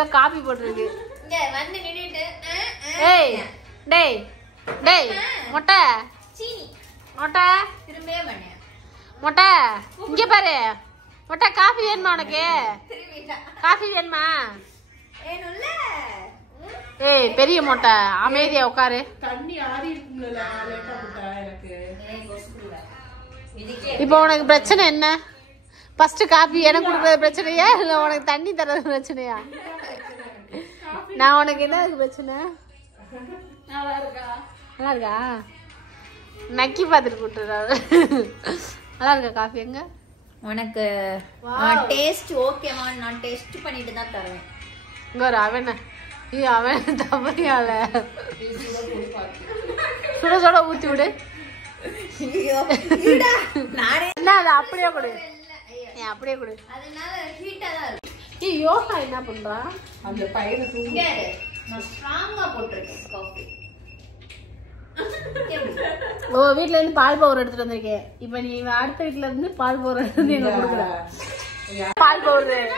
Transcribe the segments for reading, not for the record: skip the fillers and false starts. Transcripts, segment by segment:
கப்ல காபி போட்டுருக்கு. இங்க வந்து நின்னுட்டு ஏய் டேய் டேய் மொட்டை சீனி மொட்டை திரும்பவே பண்ணேன். மொட்டை இங்க பாரு மொட்டை. காஃபி வேணுமா உனக்கு? திரும்பிட்டா. காஃபி வேணுமா? ஏனுல்ல. ஏய் பெரிய மொட்டை அமைதியா உட்காரு. தண்ணி ஆறி இருக்கும்ல லேட்டா போட்டா எனக்கு. இப்போ உனக்கு பிரச்சனை என்ன? ஃபர்ஸ்ட் காபி எனக்கு கொடுக்கறது பிரச்சனையா இல்ல உனக்கு தண்ணி தர்றது பிரச்சனையா? நான் உனக்கு என்ன பிரச்சனை? நல்லா இருக்கா? நல்லா இருக்கா? நக்கி பார்த்துட்டு கூட்டுறாரு. நல்லா இருக்கா காஃபி? எங்க உனக்கு டேஸ்ட் ஓகேவா? நான் டேஸ்ட் பண்ணிட்டு தான் தருவேன். இங்க ஒரு அவன அவன் தவறியால சுட சுட ஊத்தி விடு. என்ன அது அப்படியே கொடு. அப்படியே கொடு. அதனால ஹீட்டா தான் இருக்கு. யோகா என்ன பண்றா? அந்த பையனை தூங்க நான் ஸ்ட்ராங்கா போட்டிருக்கேன் காஃபி. ஓ வீட்ல இருந்து பால் பவுடர் எடுத்துட்டு வந்திருக்கேன். இப்ப நீ அடுத்த வீட்ல இருந்து பால் பவுடர் எடுத்து எங்க கொடுக்குற? பால் பவுடர்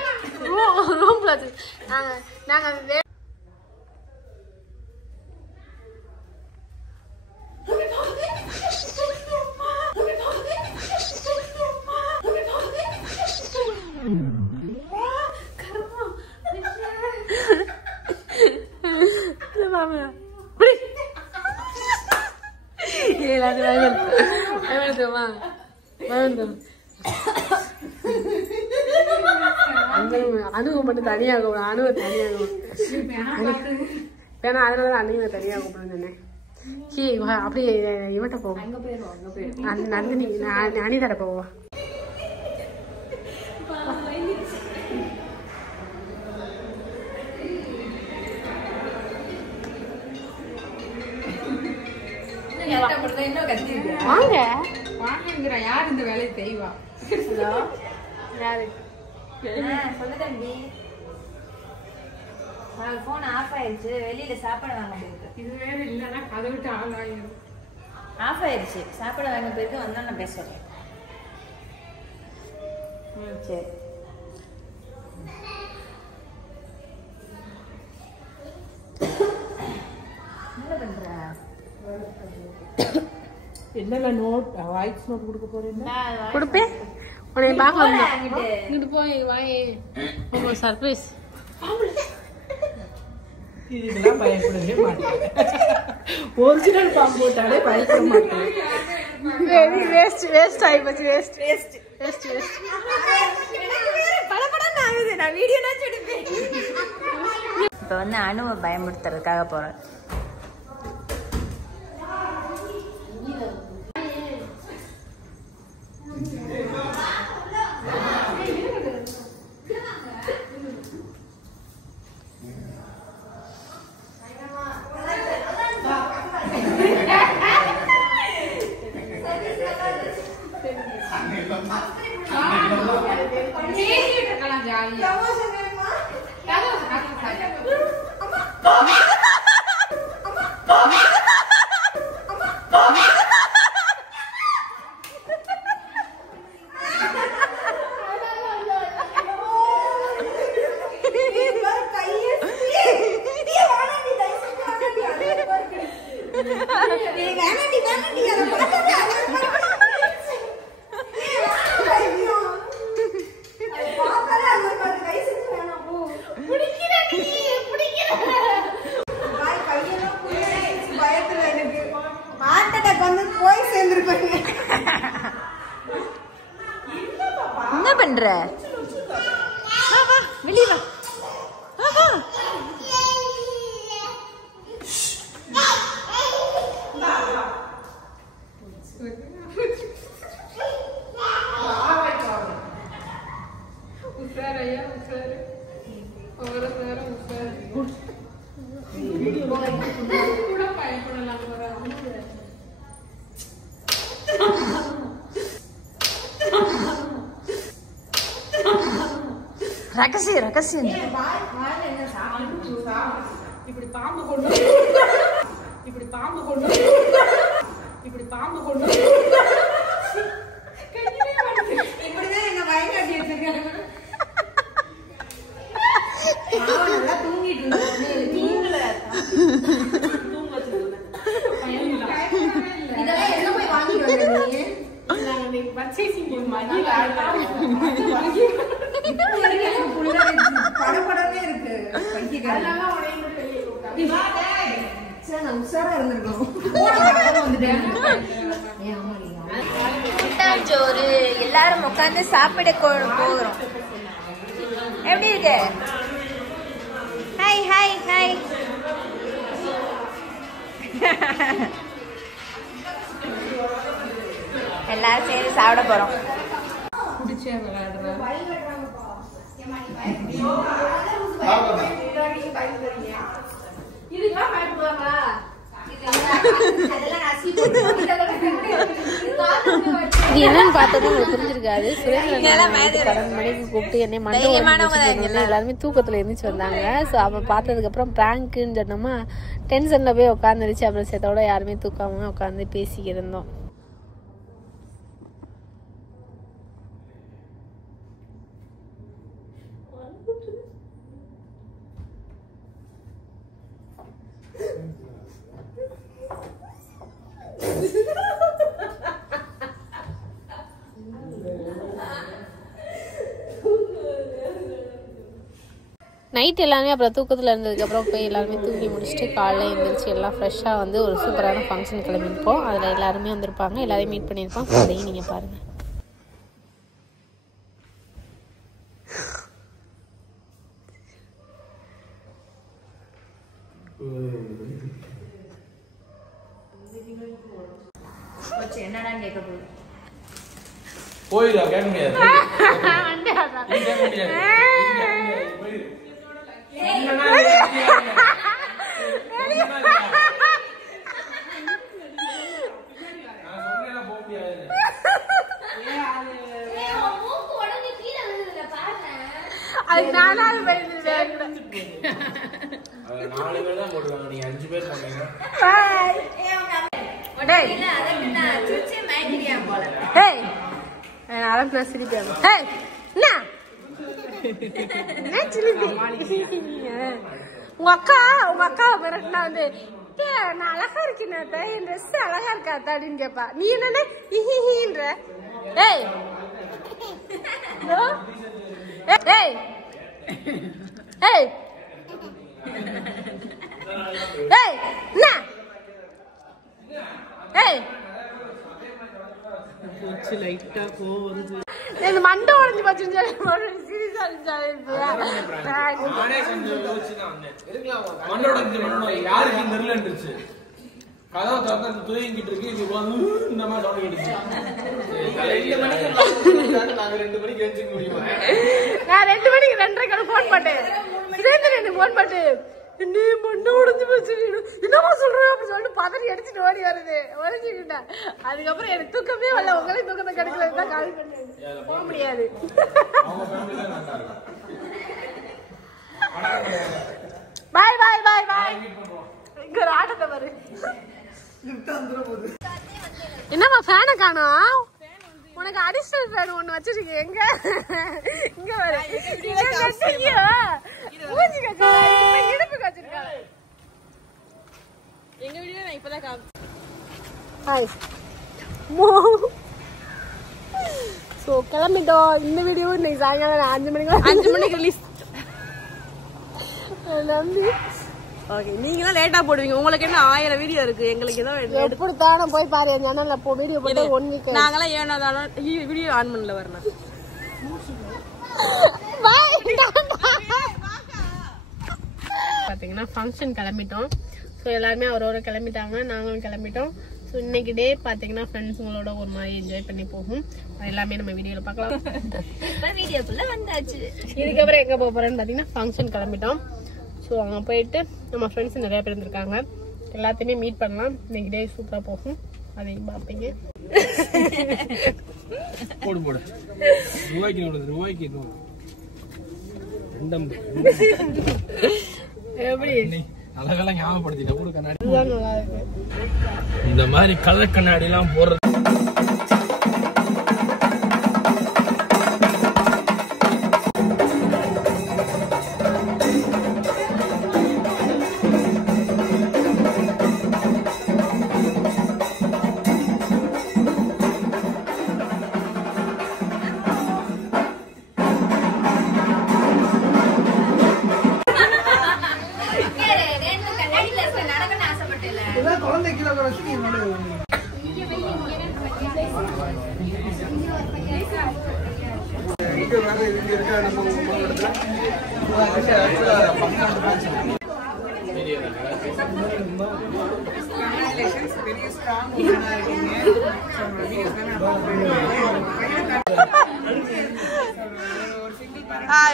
ரூம்ல நாங்க அணுகு மட்டும் தனியாகும். அணுவை தனியாகும் வேணா. அதனாலதான் அணுவை தனியாகும் சொன்னேன். அப்படியே இவட்ட போவோம். நந்தினி அனிதர போவோம். வாங்க வாங்கிற யார் இந்த வேலையை செய்வா? யாரு சொல்லு தம்பி. போன் ஆஃப் ஆயிடுச்சு. வெளியில சாப்பாடு வாங்க போயிருக்கு. இது வேற இல்லைன்னா அதை விட்டு ஆள் ஆயிடும். ஆஃப் ஆயிடுச்சு. சாப்பாடு வாங்க போயிருக்கு. வந்தா நான் பேசுறேன். சரி. என்ன பண்ற? என்னல நோட் வாய்ஸ் நோட் கொடுக்க போறேன். கொடுப்பேன். உன்னை பார்க்க வந்தேன். இது போய் வாயே சர்ப்ரைஸ். இதுக்கெல்லாம் பயப்படவே மாட்டேன். ஒரிஜினல் பாம்பு போட்டாலே பயப்பட மாட்டேன். வேஸ்ட் ஆகி போச்சு. வேஸ்ட். நான் வீடியோ எடுப்பேன். இப்ப வந்து அணுவை பயமுறுத்துறதுக்காக போறேன். என்ன பண்ற? வெளியே வா. ரகசியம் இப்படி பாம்பு கொண்டு இப்படிதான் என்ன பயங்காட்டி வச்சிருக்காங்க. பர்ச்சேசிங் மகிழ படபடவே இருக்கு உஷாரா இருந்திருக்கோம். கூட்டாஞ்சோறு எல்லாரும் உட்காந்து சாப்பிட போகிறோம். எப்படி இருக்கு? Hi hi hi. எல்லாரும் சேர்ந்து சாப்பிட போறோம். குடிச்சே விளையாடுறேன். இது என்னன்னு பார்த்தா உங்களுக்கு புரிஞ்சிருக்காது. சுரேந்திரன் 12 மணிக்கு கூப்பிட்டு என்னை மண்டபம் எல்லாருமே தூக்கத்துல இருந்துச்சு வந்தாங்க. ஸோ அவன் பார்த்ததுக்கு அப்புறம் பிராங்க்னு சொன்னோமா டென்ஷன்ல போய் உட்காந்துருச்சு. அப்புறம் சேர்த்தோட யாருமே தூக்காம உட்காந்து பேசிக்கிட்டு இருந்தோம். நைட் எல்லாமே அப்புறம் தூக்கத்தில் இருந்ததுக்கப்புறம் போய் எல்லாருமே தூக்கி முடிச்சுட்டு காலையில் எழுந்திரிச்சு எல்லாம் ஃப்ரெஷ்ஷாக வந்து ஒரு சூப்பரான ஃபங்க்ஷன் கிளம்பியிருப்போம். அதில் எல்லாருமே வந்திருப்பாங்க, எல்லாரையும் மீட் பண்ணியிருப்போம். அதையும் நீங்கள் பாருங்கள். என்னடா கேட்க போகுது? போயிடா கேட்க முடியாது. உங்க அக்கா மிரட்டினா வந்து நான் அழகா இருக்கேன், என் ட்ரெஸ் அழகா இருக்காது அப்படின்னு கேப்பா. நீ என்ன ஹிஹின்ற? ஏய் ஏய் ஏய் ஏய் என்ன ஏய் லைட்டா கோவம் வருது. இந்த மண்டை உடஞ்சு போச்சுன்னு சீரியஸா கதவை திறந்து தூங்கிட்டு இருக்கு. இது இந்த மாதிரி சவுண்ட் கேட்டுச்சு. நாங்க 2 மணிக்கு எழுந்திக்க முடியுமா? நான் 2 மணிக்கு 2:30 போன் பண்ணேன். சுரேந்திரன் எனக்கு போன் பண்ணு, நீ மண்டை உடஞ்சு போச்சு என்னமா சொல்ற அப்படின்னு சொல்லிட்டு பதறி அடிச்சுட்டு ஓடி வருது. உடஞ்சுக்கிட்டேன். அதுக்கப்புறம் எனக்கு தூக்கமே வரல. உங்களே தூக்கத்தை கிடைக்கல தான் கால் பண்ணேன். போக முடியாது. பாய் பாய் பாய் பாய். இங்க ஒரு ஆட்டத்தை பாரு. என்னம்மா ஃபேனை காணோம்? உனக்கு அடிஷனல் ஃபேன் ஒண்ணு வச்சிருக்கீங்க. எங்க இங்க வர மூஞ்சி கச்சிருக்காங்க, இடுப்பு கச்சிருக்காங்க. எங்க வீடியோ நான் இப்பதான் காமிச்சேன். ஹாய் சோ கிளம்பிட்டோம். இந்த வீடியோ இன்னைக்கு சாயங்காலம் 5 மணிக்கு ரிலீஸ். நம்பி ஓகே, நீங்களாம் லேட்டா போடுவீங்க. உங்களுக்கு என்ன 1000 வீடியோ இருக்கு. எங்களுக்கு ஏதோ எப்படித்தானே போய் பாரு. என் சேனல்ல போ வீடியோ போட்டு 1 வீக் நாங்களாம் ஏனாதானோ வீடியோ ஆன் பண்ணல வரணும். பாத்தீங்கன்னா ஃபங்க்ஷன் கிளம்பிட்டோம். ஸோ எல்லாருமே அவரோட கிளம்பிட்டாங்க, நாங்களும் கிளம்பிட்டோம். ஸோ இன்னைக்கு டே பாத்தீங்கன்னா ஃப்ரெண்ட்ஸுங்களோட ஒரு மாதிரி என்ஜாய் பண்ணி போகும். எல்லாமே நம்ம வீடியோல பார்க்கலாம். வீடியோக்குள்ள வந்தாச்சு. இதுக்கப்புறம் எங்க போக போறேன்னு பாத்தீங்கன்னா ஃபங்க்ஷன் கிளம்பிட்டோம். ஸோ அங்கே போயிட்டு நம்ம ஃப்ரெண்ட்ஸ் நிறைய பேர் இருந்திருக்காங்க, எல்லாத்தையுமே மீட் பண்ணலாம். இன்னைக்கு டே சூப்பராக போகும், அதையும் பார்ப்பீங்க. போடு போடு ரூபாய்க்கு எப்படி அழகெல்லாம் ஞாபகப்படுத்திட்ட ஊரு கண்ணாடி. நல்லா இருக்கு. இந்த மாதிரி கலர் கண்ணாடி எல்லாம் போடுறது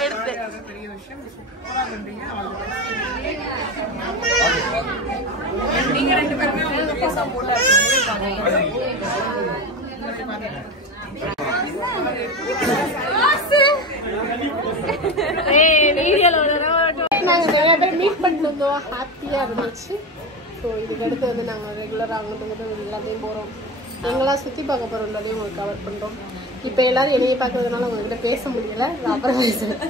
எடுத்து நீங்க 2 பேருமே உங்களுக்கு சப்போர்ட்டா நிறைய பேர் மீட் பண்ணிட்டு வந்தோம், ஹாப்பியா இருந்துச்சு. ஸோ இதுக்கு அடுத்து வந்து நாங்கள் ரெகுலராக அங்கிட்டு எல்லாத்தையும் போகிறோம், எங்கெல்லாம் சுற்றி பார்க்க போகிறோன்றதையும் உங்களுக்கு கவர் பண்ணுறோம். இப்போ எல்லாரும் என்னைய பார்க்கறதுனால உங்ககிட்ட பேச முடியல, நான் அப்புறம் பேசுகிறேன்.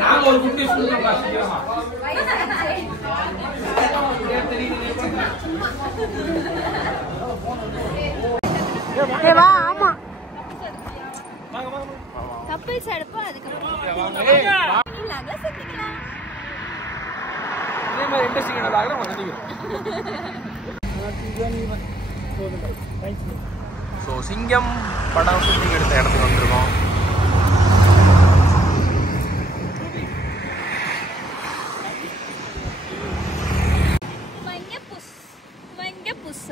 நாங்க ஒரு குட்டி சொல்லுங்க ஆமா கப்பல்ஸ் எடுப்போம். அதுக்கப்புறம் இதே மாதிரி இன்ட்ரெஸ்டிங் ஆகலாம் ஸோ சிங்கம் படம் ஷூட்டிங் எடுத்த இடத்துக்கு வந்திருக்கோம்.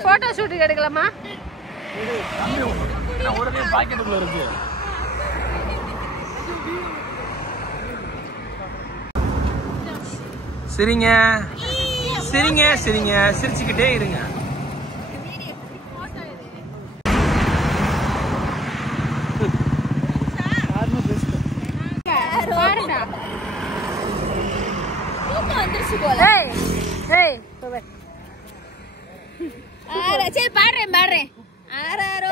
போட்டோ ஷூட்டிங் எடுக்கலாமா? ஒரு பாக்கெட்டுக்குள்ள இருக்கு. சரிங்க சரிங்க சரிங்க, சிரிச்சுக்கிட்டே இருங்க. சரி பாடுறேன். ஆராரோ